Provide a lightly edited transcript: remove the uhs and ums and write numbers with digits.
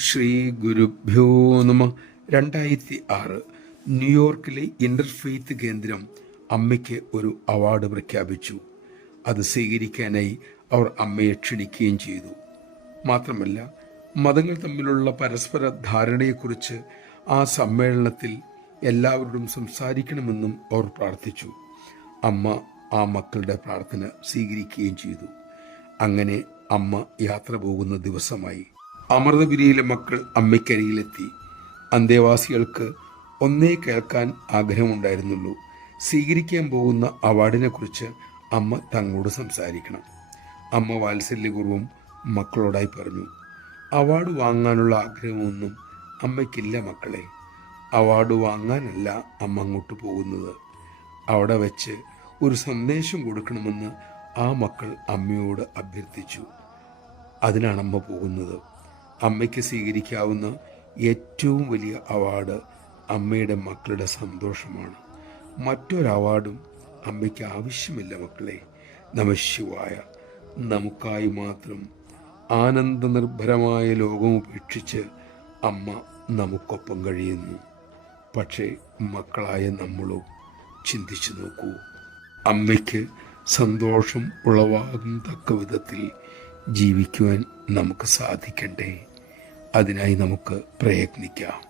ശ്രീ ഗുരുഭ്യോ നമ. 2006 ന്യൂയോർക്കിലെ ഇന്റർഫെയ്ത്ത് കേന്ദ്രം അമ്മയ്ക്ക് ഒരു അവാർഡ് പ്രഖ്യാപിച്ചു. അത് സ്വീകരിക്കാനായി അവർ അമ്മയെ ക്ഷണിക്കുകയും ചെയ്തു. മാത്രമല്ല, മതങ്ങൾ തമ്മിലുള്ള പരസ്പര ധാരണയെക്കുറിച്ച് ആ സമ്മേളനത്തിൽ എല്ലാവരോടും സംസാരിക്കണമെന്നും അവർ പ്രാർത്ഥിച്ചു. അമ്മ ആ മക്കളുടെ പ്രാർത്ഥന സ്വീകരിക്കുകയും ചെയ്തു. അങ്ങനെ അമ്മ യാത്ര പോകുന്ന ദിവസമായി. അമൃതഗിരിയിലെ മക്കൾ അമ്മയ്ക്കരികിലെത്തി. അന്തേവാസികൾക്ക് ഒന്നേ കേൾക്കാൻ ആഗ്രഹമുണ്ടായിരുന്നുള്ളൂ. സ്വീകരിക്കാൻ പോകുന്ന അവാർഡിനെക്കുറിച്ച് അമ്മ തങ്ങളോട് സംസാരിക്കണം. അമ്മ വാത്സല്യപൂർവ്വം മക്കളോടായി പറഞ്ഞു, അവാർഡ് വാങ്ങാനുള്ള ആഗ്രഹമൊന്നും അമ്മയ്ക്കില്ല മക്കളെ. അവാർഡ് വാങ്ങാനല്ല അമ്മ അങ്ങോട്ട് പോകുന്നത്. അവിടെ വെച്ച് ഒരു സന്ദേശം കൊടുക്കണമെന്ന് ആ മക്കൾ അമ്മയോട് അഭ്യർത്ഥിച്ചു. അതിനാണ് അമ്മ പോകുന്നത്. അമ്മയ്ക്ക് സ്വീകരിക്കാവുന്ന ഏറ്റവും വലിയ അവാർഡ് അമ്മയുടെ മക്കളുടെ സന്തോഷമാണ്. മറ്റൊരു അവാർഡും അമ്മയ്ക്ക് ആവശ്യമില്ല മക്കളെ. നമഃശിവായ. നമുക്കായി മാത്രം ആനന്ദനിർഭരമായ ലോകം ഉപേക്ഷിച്ച് അമ്മ നമുക്കൊപ്പം കഴിയുന്നു. പക്ഷേ മക്കളായ നമ്മളോ? ചിന്തിച്ചു നോക്കൂ. അമ്മയ്ക്ക് സന്തോഷം ഉളവാകും തക്ക വിധത്തിൽ ജീവിക്കുവാൻ നമുക്ക് സാധിക്കണ്ടേ? അതിനായി നമുക്ക് പ്രയത്നിക്കാം.